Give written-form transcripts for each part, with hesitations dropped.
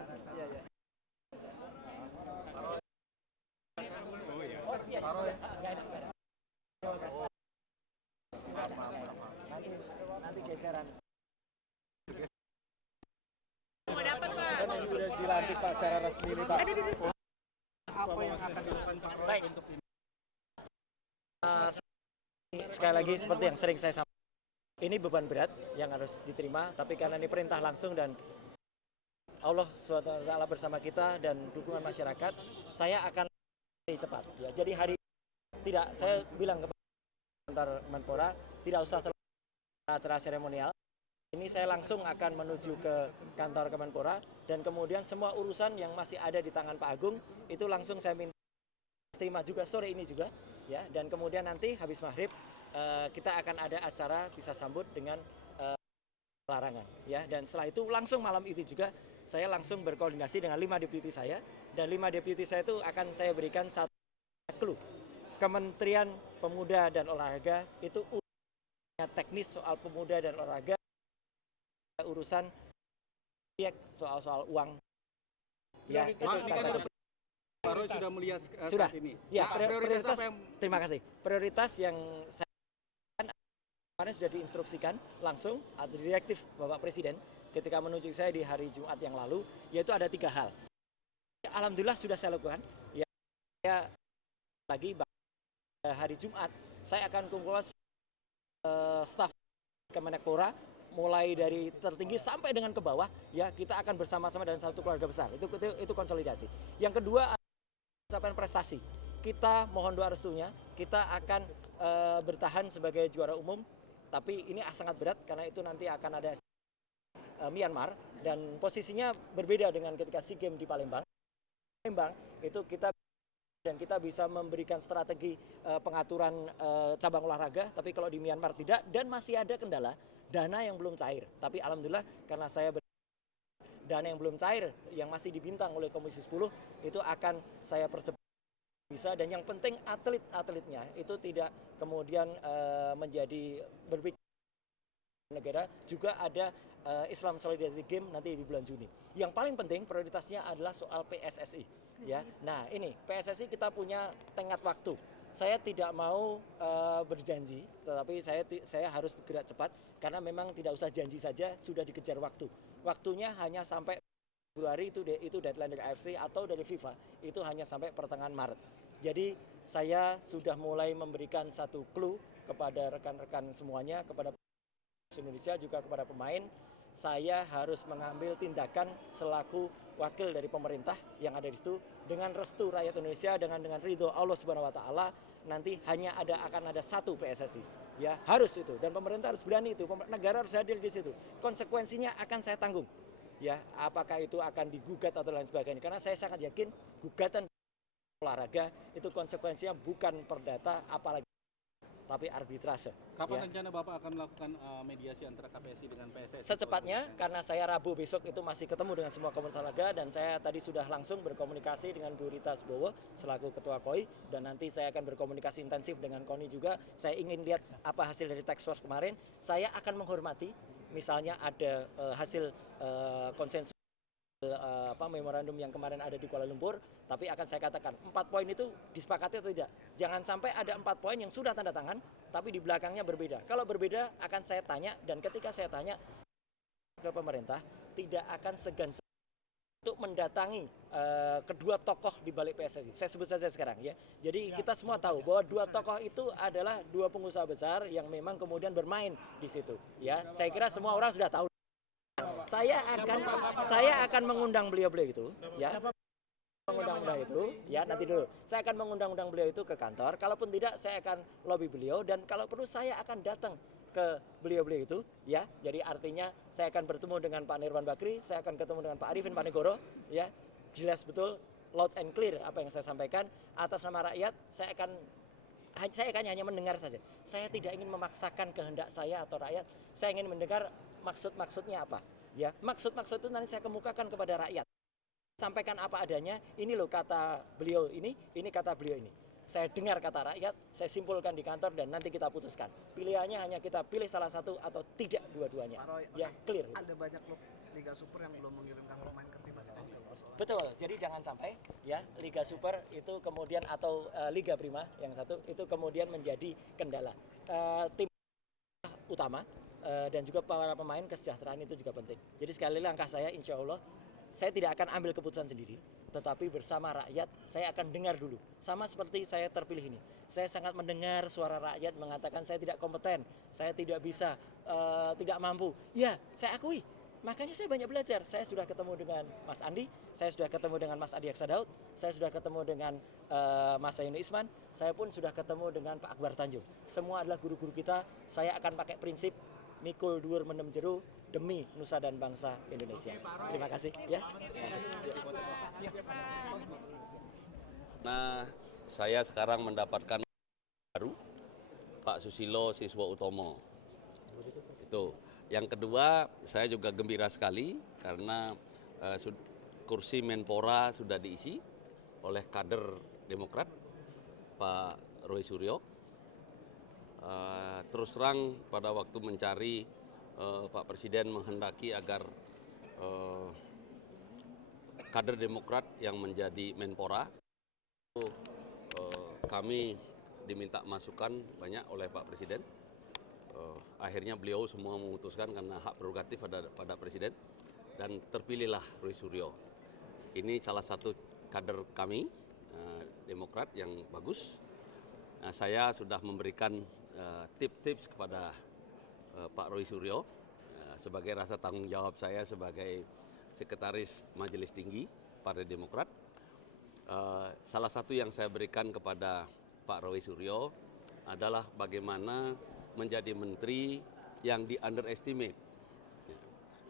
harus. Iya, iya. Oh iya. Oh iya. Taruh ya. Enggak enak. Nanti geseran. Mau dapat Pak. Kan sudah dilantik Pak secara resmi nih Pak. Apa yang akan dilakukan Pak Roy Baik. untuk ini? Sekali lagi seperti yang sering saya sampaikan, ini beban berat yang harus diterima, tapi karena ini perintah langsung dan Allah SWT bersama kita dan dukungan masyarakat, saya akan cepat. Ya, jadi hari tidak, saya bilang kepada kantor Menpora, tidak usah terlalu acara seremonial. Ini saya langsung akan menuju ke kantor Kemenpora dan kemudian semua urusan yang masih ada di tangan Pak Agung itu langsung saya minta terima juga sore ini juga, ya. Dan kemudian nanti habis maghrib kita akan ada acara bisa sambut dengan larangan, ya. Dan setelah itu langsung malam itu juga saya langsung berkoordinasi dengan 5 deputi saya dan 5 deputi saya itu akan saya berikan satu clue. Kementerian Pemuda dan Olahraga itu urusannya teknis soal pemuda dan olahraga, urusan soal uang. Ya, itu kata Pak Roy sudah melihat sudah saat ini. ya, Nah, prioritas apa yang terima kasih. Prioritas yang saya kemarin sudah diinstruksikan langsung atau direktif Bapak Presiden ketika menunjuk saya di hari Jumat yang lalu, yaitu ada 3 hal. Alhamdulillah sudah saya lakukan. Ya, saya lagi hari Jumat saya akan kumpul staf Kemenpora mulai dari tertinggi sampai dengan ke bawah, ya, kita akan bersama-sama dalam satu keluarga besar. Itu konsolidasi. Yang kedua, pencapaian prestasi. Kita mohon doa restunya, kita akan bertahan sebagai juara umum, tapi ini sangat berat karena itu nanti akan ada Myanmar dan posisinya berbeda dengan ketika SEA Games di Palembang. Palembang itu kita bisa memberikan strategi pengaturan cabang olahraga, tapi kalau di Myanmar tidak, dan masih ada kendala dana yang belum cair. Tapi alhamdulillah karena saya dana yang belum cair yang masih dibintang oleh Komisi 10 itu akan saya percepat bisa, dan yang penting atletnya itu tidak kemudian menjadi berpikir negara. Juga ada Islam Solidarity Game nanti di bulan Juni. Yang paling penting prioritasnya adalah soal PSSI, ya. Nah, ini PSSI kita punya tenggat waktu. Saya tidak mau berjanji, tetapi saya harus bergerak cepat karena memang tidak usah janji saja, sudah dikejar waktu. Waktunya hanya sampai Februari, itu deadline dari AFC atau dari FIFA itu hanya sampai pertengahan Maret. Jadi saya sudah mulai memberikan satu clue kepada rekan-rekan semuanya, kepada Indonesia juga kepada pemain. Saya harus mengambil tindakan selaku wakil dari pemerintah yang ada di situ dengan restu rakyat Indonesia, dengan ridho Allah Subhanahu wa taala, nanti hanya akan ada satu PSSI. Ya, harus itu, dan pemerintah harus berani itu, negara harus hadir di situ. Konsekuensinya akan saya tanggung. Ya, apakah itu akan digugat atau lain sebagainya. Karena saya sangat yakin gugatan olahraga itu konsekuensinya bukan perdata apalagi tapi arbitrase. Kapan rencana Bapak akan melakukan mediasi antara KPSI dengan PSSI? Secepatnya, karena saya Rabu besok itu masih ketemu dengan semua komunitas olahraga, dan saya tadi sudah langsung berkomunikasi dengan Bu Rita Subowo selaku Ketua KOI, dan nanti saya akan berkomunikasi intensif dengan KONI juga. Saya ingin lihat apa hasil dari task force kemarin. Saya akan menghormati misalnya ada hasil konsensus memorandum yang kemarin ada di Kuala Lumpur, tapi akan saya katakan 4 poin itu disepakati atau tidak. Jangan sampai ada 4 poin yang sudah tanda tangan tapi di belakangnya berbeda. Kalau berbeda akan saya tanya, dan ketika saya tanya ke pemerintah tidak akan segan untuk mendatangi kedua tokoh di balik PSSI. Saya sebut saja sekarang, ya. Jadi kita semua tahu bahwa 2 tokoh itu adalah 2 pengusaha besar yang memang kemudian bermain di situ, ya. Saya kira semua orang sudah tahu. Saya akan mengundang beliau-beliau itu, ya. Mengundang itu, ya, nanti dulu. Saya akan mengundang beliau itu ke kantor. Kalaupun tidak, saya akan lobby beliau, dan kalau perlu saya akan datang ke beliau-beliau itu, ya. Jadi artinya saya akan bertemu dengan Pak Nirwan Bakri, saya akan ketemu dengan Pak Arifin Panegoro, ya. Jelas betul, loud and clear apa yang saya sampaikan atas nama rakyat. Saya akan hanya mendengar saja. Saya tidak ingin memaksakan kehendak saya atau rakyat. Saya ingin mendengar maksudnya apa, ya. Maksud itu nanti saya kemukakan kepada rakyat. Sampaikan apa adanya. Ini loh kata beliau ini kata beliau ini. saya dengar kata rakyat, saya simpulkan di kantor dan nanti kita putuskan. Pilihannya hanya kita pilih salah satu atau tidak dua-duanya. Pak Roy, Ya, clear. ada banyak klub Liga Super yang belum mengirimkan pemain ke timnas Indonesia. Betul, jadi jangan sampai ya Liga Super itu kemudian atau Liga Prima yang satu itu kemudian menjadi kendala. Tim utama dan juga para pemain kesejahteraan itu juga penting. Jadi sekali lagi langkah saya insya Allah saya tidak akan ambil keputusan sendiri, tetapi bersama rakyat saya akan dengar dulu. Sama seperti saya terpilih ini, saya sangat mendengar suara rakyat mengatakan saya tidak kompeten, saya tidak bisa, tidak mampu. Ya, saya akui. Makanya saya banyak belajar. Saya sudah ketemu dengan Mas Andi, saya sudah ketemu dengan Mas Adi Aksadaud, saya sudah ketemu dengan Mas Sayuni Isman, saya pun sudah ketemu dengan Pak Akbar Tanjung. Semua adalah guru-guru kita. Saya akan pakai prinsip mikul dhuwur mendem jero demi nusa dan bangsa Indonesia. Terima kasih ya. Nah, saya sekarang mendapatkan baru Pak Susilo Siswo Utomo. Itu. Yang kedua, saya juga gembira sekali karena kursi Menpora sudah diisi oleh kader Demokrat Pak Roy Suryo. Terus terang pada waktu mencari Pak Presiden menghendaki agar kader Demokrat yang menjadi Menpora, itu kami diminta masukan banyak oleh Pak Presiden. Akhirnya beliau semua memutuskan karena hak prerogatif pada Presiden dan terpilihlah Roy Suryo. Ini salah satu kader kami Demokrat yang bagus. Nah, saya sudah memberikan tips-tips kepada Pak Roy Suryo sebagai rasa tanggung jawab saya sebagai Sekretaris Majelis Tinggi Partai Demokrat. Salah satu yang saya berikan kepada Pak Roy Suryo adalah bagaimana menjadi menteri yang di underestimate.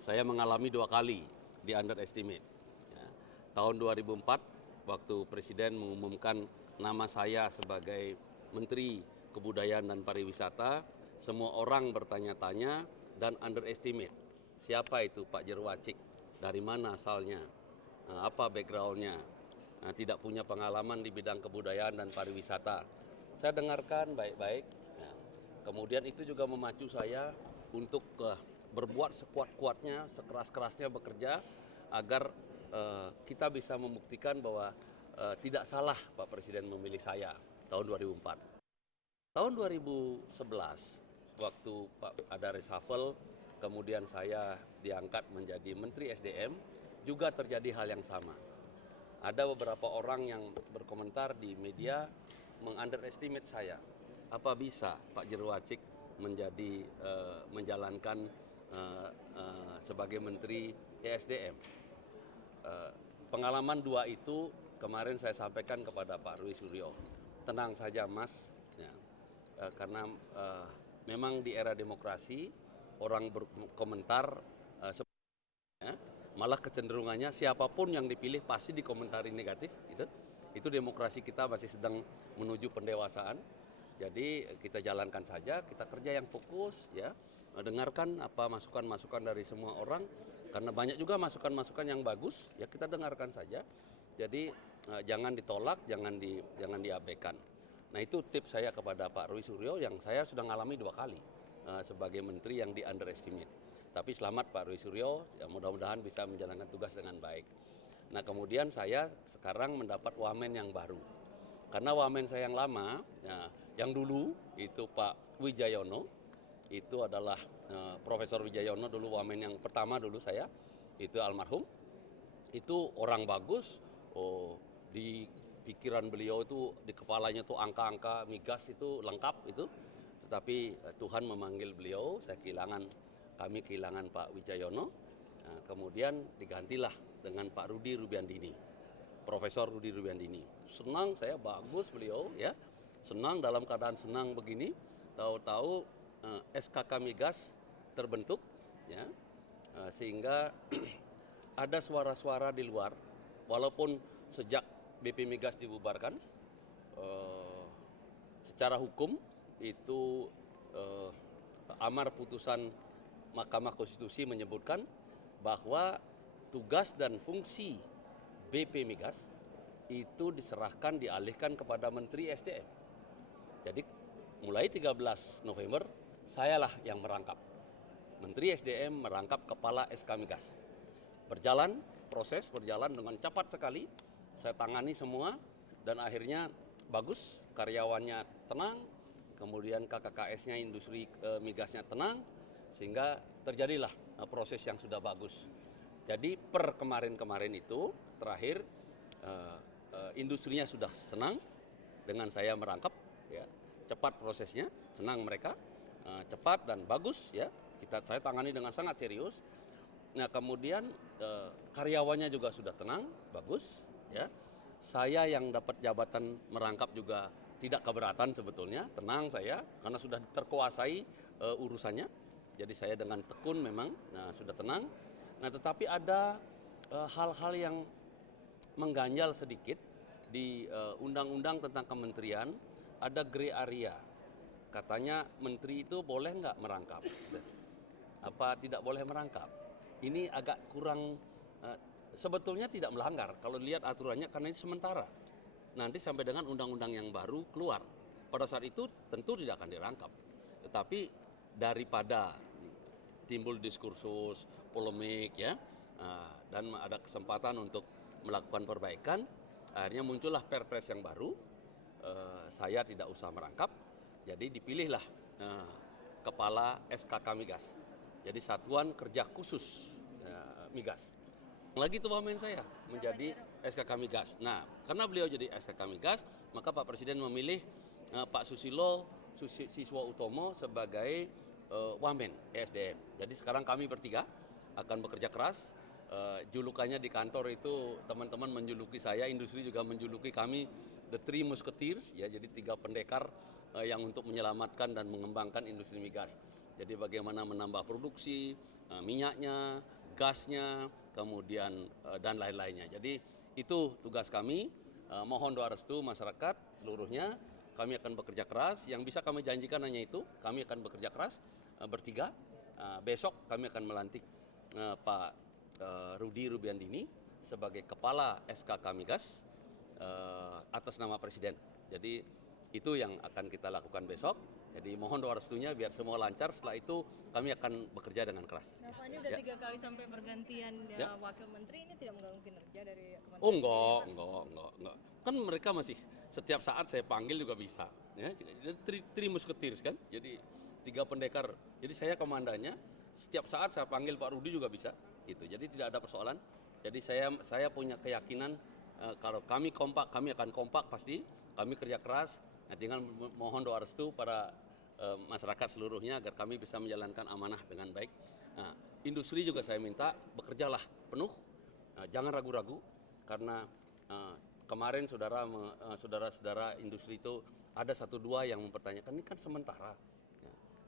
Saya mengalami 2 kali di underestimate. Tahun 2004 waktu Presiden mengumumkan nama saya sebagai Menteri Kebudayaan dan Pariwisata, semua orang bertanya-tanya dan underestimate. Siapa itu Pak Jerwacik? Dari mana asalnya? Apa backgroundnya? Tidak punya pengalaman di bidang kebudayaan dan pariwisata. Saya dengarkan baik-baik. Kemudian itu juga memacu saya untuk berbuat sekuat-kuatnya, sekeras-kerasnya bekerja agar kita bisa membuktikan bahwa tidak salah Pak Presiden memilih saya tahun 2004. Tahun 2011 waktu Pak ada reshuffle, kemudian saya diangkat menjadi Menteri SDM, juga terjadi hal yang sama. Ada beberapa orang yang berkomentar di media mengunderestimate saya. Apa bisa Pak Jerwacik menjadi menjalankan sebagai Menteri ESDM? Pengalaman 2 itu kemarin saya sampaikan kepada Pak Roy Suryo. Tenang saja Mas, ya, karena memang di era demokrasi orang berkomentar malah kecenderungannya siapapun yang dipilih pasti dikomentari negatif. Itu demokrasi kita masih sedang menuju pendewasaan. Jadi kita jalankan saja, kita kerja yang fokus, ya, dengarkan apa masukan-masukan dari semua orang, karena banyak juga masukan-masukan yang bagus, ya kita dengarkan saja. Jadi jangan ditolak, jangan diabaikan. Nah itu tips saya kepada Pak Roy Suryo yang saya sudah ngalami 2 kali sebagai menteri yang di underestimate. Tapi selamat Pak Roy Suryo, ya mudah-mudahan bisa menjalankan tugas dengan baik. Nah kemudian saya sekarang mendapat wamen yang baru. Karena wamen saya yang lama, ya, yang dulu itu Pak Wijayono, itu adalah Profesor Wijayono dulu wamen yang pertama dulu saya, itu almarhum. Itu orang bagus, di pikiran beliau itu, di kepalanya tuh angka-angka migas itu lengkap itu. Tetapi Tuhan memanggil beliau, kami kehilangan Pak Wijayono, kemudian digantilah dengan Pak Rudi Rubiandini, Profesor Rudi Rubiandini. Senang saya, bagus beliau, ya. Senang, dalam keadaan senang begini, tahu-tahu SKK Migas terbentuk, ya, sehingga ada suara-suara di luar, walaupun sejak BP Migas dibubarkan, secara hukum itu amar putusan Mahkamah Konstitusi menyebutkan bahwa tugas dan fungsi BP Migas itu diserahkan, dialihkan kepada Menteri SDM. Jadi mulai 13 November, sayalah yang merangkap. Menteri SDM merangkap Kepala SK Migas. Proses berjalan dengan cepat sekali, saya tangani semua, dan akhirnya bagus, karyawannya tenang, kemudian KKKS-nya, industri migasnya tenang, sehingga terjadilah proses yang sudah bagus. Jadi per kemarin-kemarin itu, terakhir, industrinya sudah senang dengan saya merangkap, ya, cepat prosesnya, senang mereka, cepat dan bagus, ya, saya tangani dengan sangat serius. Nah kemudian karyawannya juga sudah tenang, bagus, ya. Saya yang dapat jabatan merangkap juga tidak keberatan sebetulnya, tenang saya karena sudah terkuasai urusannya. Jadi saya dengan tekun memang, sudah tenang. Nah tetapi ada hal-hal yang mengganjal sedikit di undang-undang tentang kementerian, ada gray area. Katanya menteri itu boleh nggak merangkap? Apa tidak boleh merangkap? Ini agak kurang, sebetulnya tidak melanggar kalau lihat aturannya karena ini sementara. Nanti sampai dengan undang-undang yang baru keluar. Pada saat itu tentu tidak akan dirangkap. Tetapi daripada timbul diskursus, polemik, ya, dan ada kesempatan untuk melakukan perbaikan, akhirnya muncullah perpres yang baru. Saya tidak usah merangkap, jadi dipilihlah Kepala SKK Migas. Jadi Satuan Kerja Khusus Migas. Lagi itu wamen saya menjadi SKK Migas. Nah, karena beliau jadi SKK Migas, maka Pak Presiden memilih Pak Susilo Siswa Utomo sebagai wamen ESDM. Jadi sekarang kami bertiga akan bekerja keras. Julukannya di kantor itu teman-teman menjuluki saya, industri juga menjuluki kami The Three Musketeers, ya, jadi 3 pendekar yang untuk menyelamatkan dan mengembangkan industri migas. Jadi bagaimana menambah produksi minyaknya, gasnya, kemudian dan lain-lainnya. Jadi itu tugas kami. Mohon doa restu masyarakat seluruhnya. Kami akan bekerja keras. Yang bisa kami janjikan hanya itu. Kami akan bekerja keras bertiga. Besok kami akan melantik Pak Rudi Rubiandini sebagai Kepala SKK Migas atas nama Presiden. Jadi itu yang akan kita lakukan besok. Jadi mohon doa restunya biar semua lancar. Setelah itu kami akan bekerja dengan keras. Nah, Pak, ini udah 3 kali sampai pergantian wakil menteri, ini tidak mengganggu kinerja dari kementerian? Oh enggak. Kan mereka masih setiap saat saya panggil juga bisa. Ya, Three Musketeers kan. Jadi 3 pendekar. Jadi saya komandannya. Setiap saat saya panggil Pak Rudi juga bisa. Gitu. Jadi tidak ada persoalan. Jadi saya punya keyakinan kalau kami kompak, kami akan kompak pasti. Kami kerja keras. Nah, tinggal mohon doa restu para masyarakat seluruhnya agar kami bisa menjalankan amanah dengan baik. Nah, industri juga saya minta bekerjalah penuh, jangan ragu-ragu karena kemarin saudara-saudara industri itu ada 1-2 yang mempertanyakan ini kan sementara.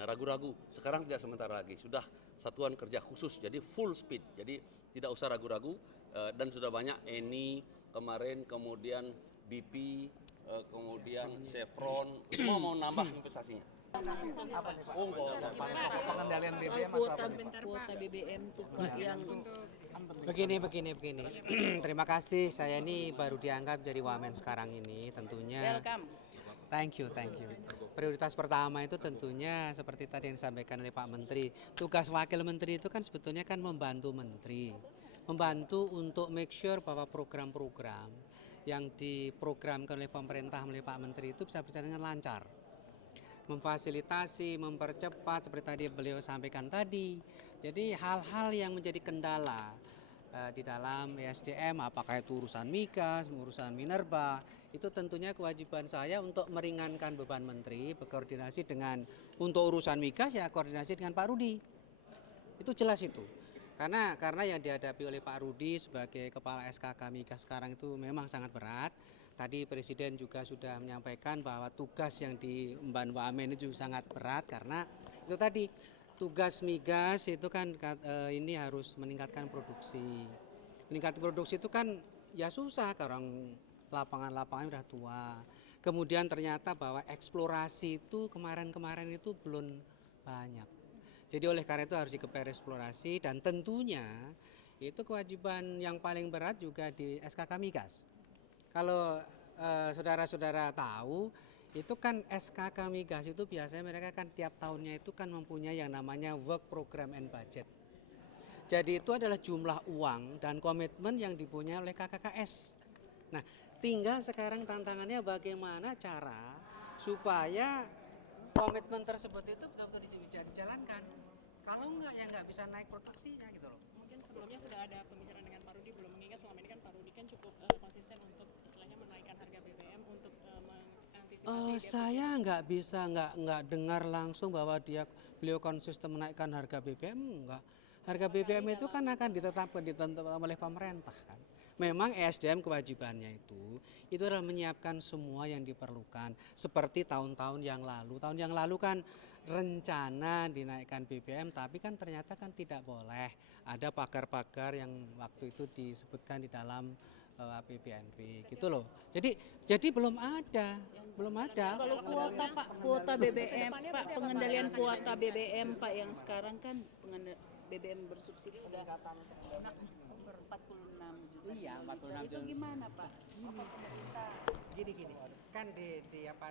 Nah, ragu-ragu, sekarang tidak sementara lagi, sudah satuan kerja khusus, jadi full speed, jadi tidak usah ragu-ragu dan sudah banyak Eni kemarin, kemudian BP, kemudian Chevron, semua mau nambah investasinya. Apa nih Pak? Oh, enggak. Pengendalian Soal BBM atau apa nih? kuota BBM tuh Pak yang Begini. Terima kasih. Saya ini baru dianggap jadi wamen sekarang ini. Tentunya. welcome. Thank you. Prioritas pertama itu tentunya seperti tadi yang disampaikan oleh Pak Menteri. Tugas wakil menteri itu kan sebetulnya kan membantu menteri. Membantu untuk make sure bahwa program-program yang diprogramkan oleh pemerintah melalui Pak Menteri itu bisa berjalan dengan lancar. Memfasilitasi, mempercepat seperti tadi beliau sampaikan tadi. Jadi hal-hal yang menjadi kendala di dalam ESDM, apakah itu urusan migas, urusan minerba, itu tentunya kewajiban saya untuk meringankan beban menteri, berkoordinasi dengan untuk urusan migas ya koordinasi dengan Pak Rudi. Itu jelas itu. Karena yang dihadapi oleh Pak Rudi sebagai Kepala SKK Migas sekarang itu memang sangat berat. Tadi Presiden juga sudah menyampaikan bahwa tugas yang diemban Wamen itu sangat berat karena itu tadi tugas migas itu kan ini harus meningkatkan produksi. Meningkatkan produksi itu kan ya susah karena lapangan-lapangan sudah tua. Kemudian ternyata bahwa eksplorasi itu kemarin itu belum banyak. Jadi oleh karena itu harus dikejar eksplorasi dan tentunya itu kewajiban yang paling berat juga di SKK Migas. kalau saudara-saudara tahu, itu kan SKK Migas itu biasanya mereka kan tiap tahunnya itu kan mempunyai yang namanya work program and budget. Jadi itu adalah jumlah uang dan komitmen yang dipunyai oleh KKKS. Nah, tinggal sekarang tantangannya bagaimana cara supaya komitmen tersebut itu betul-betul bisa dijalankan. Kalau enggak ya nggak bisa naik produksinya gitu loh. Mungkin sebelumnya sudah ada pembicaraan dengan Pak Rudi, belum mengingat selama ini kan Pak Rudi kan cukup konsisten untuk istilahnya menaikkan harga BBM untuk mengantisipasi. Saya nggak dengar langsung bahwa beliau konsisten menaikkan harga BBM, enggak. Harga BBM itu kan akan ditetapkan oleh pemerintah kan. Memang ESDM kewajibannya itu adalah menyiapkan semua yang diperlukan seperti tahun-tahun yang lalu. Tahun yang lalu kan rencana dinaikkan BBM tapi kan ternyata kan tidak boleh. Ada pagar-pagar yang waktu itu disebutkan di dalam APBNP gitu loh. Jadi belum ada. Kalau kuota Pak, kuota BBM Pak, pengendalian kuota BBM Pak yang sekarang kan BBM bersubsidi udah 46 juta. Iya, 46 Itu gimana Pak? Gini kan di apa